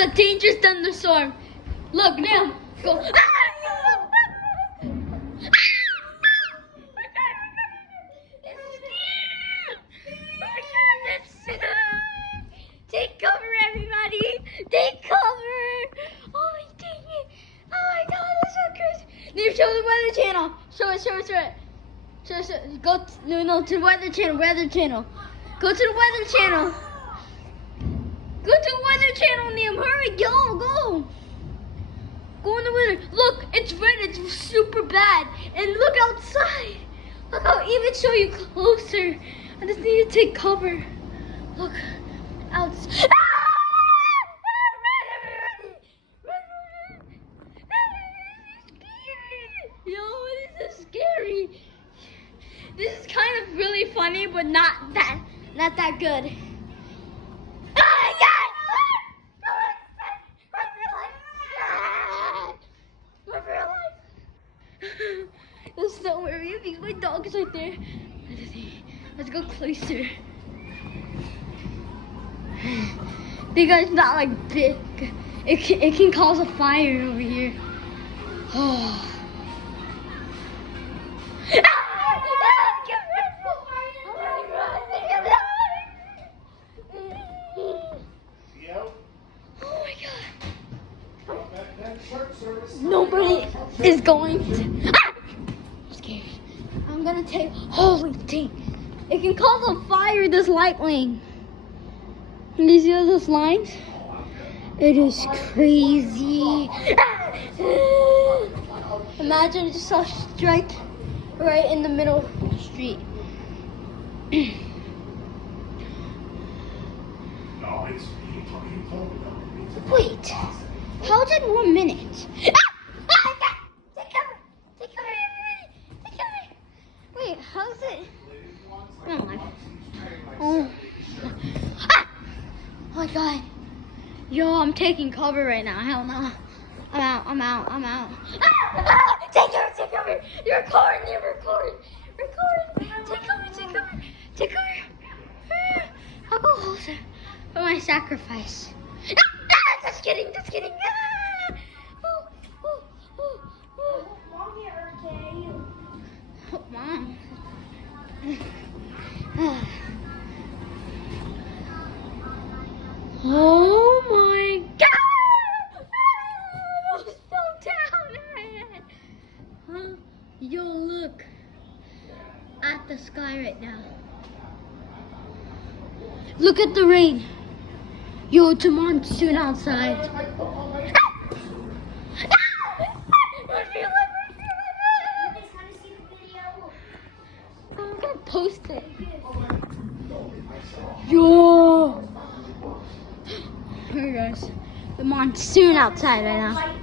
A dangerous thunderstorm. Look now. Go. Take cover, everybody. Take cover. Oh, dang it. Oh my God, that's so crazy. Nate, show the weather channel. Show it. Go. No, to the weather channel. Go to the weather channel. Go to the weather channel, Liam. Hurry, go. Go in the weather. Look, it's red. It's super bad. And look outside. Look, I'll even show you closer. I just need to take cover. Look, outside. Yo, this is scary. This is kind of really funny, but not that good. Let's not worry because my dog is right there. Let's go closer. Because it's not like big. It can cause a fire over here. Oh. Nobody is going to. I'm scared. I'm gonna take. Holy dang! It can cause a fire. This lightning. Do you see all those lines? It is crazy. Imagine just a strike right in the middle of the street. Wait. How's it 1 minute? Take cover! Wait, how's it? Never mind. Oh my God. Yo, I'm taking cover right now. Hell no. I'm out. Take cover! You're recording. Take cover. I'll go closer for my sacrifice. Just kidding. Oh, Mom. Oh my God! I fell down. Yo, look at the sky right now. Look at the rain. Yo, it's a monsoon outside. I'm gonna post it. Yo! Here goes the monsoon outside right now.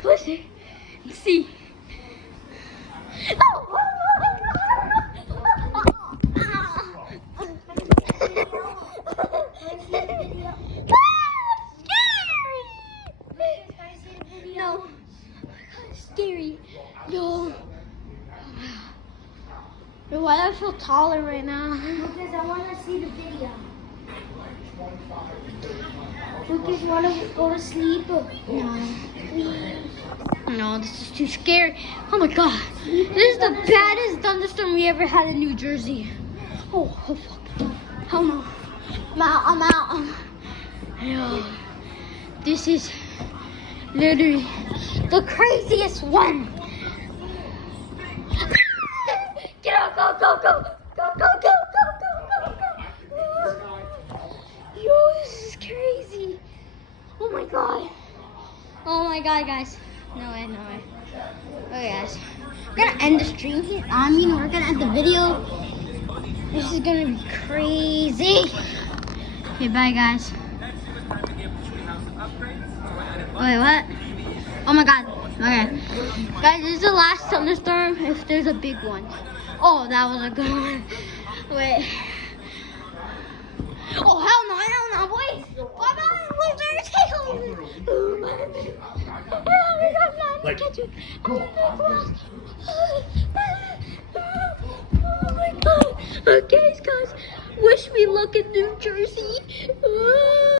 Closer. See. No. Scary. Yo. Why do I feel taller right now? Because I want to see the video. Lucas, want to go to sleep? No. No, this is too scary. Oh my God. This is the baddest thunderstorm we ever had in New Jersey. Oh fuck. Oh no. I'm out. Yo, this is literally the craziest one. Get out, go. Yo, this is crazy. Oh my God, guys. No way. Okay, guys. We're gonna end the stream here. We're gonna end the video. This is gonna be crazy. Okay, bye, guys. Wait, what? Oh my God. Okay. Guys, this is the last thunderstorm if there's a big one. Oh, that was a good one. Wait. Like, catch it. go. Oh my god. Okay, guys. Wish me luck in New Jersey.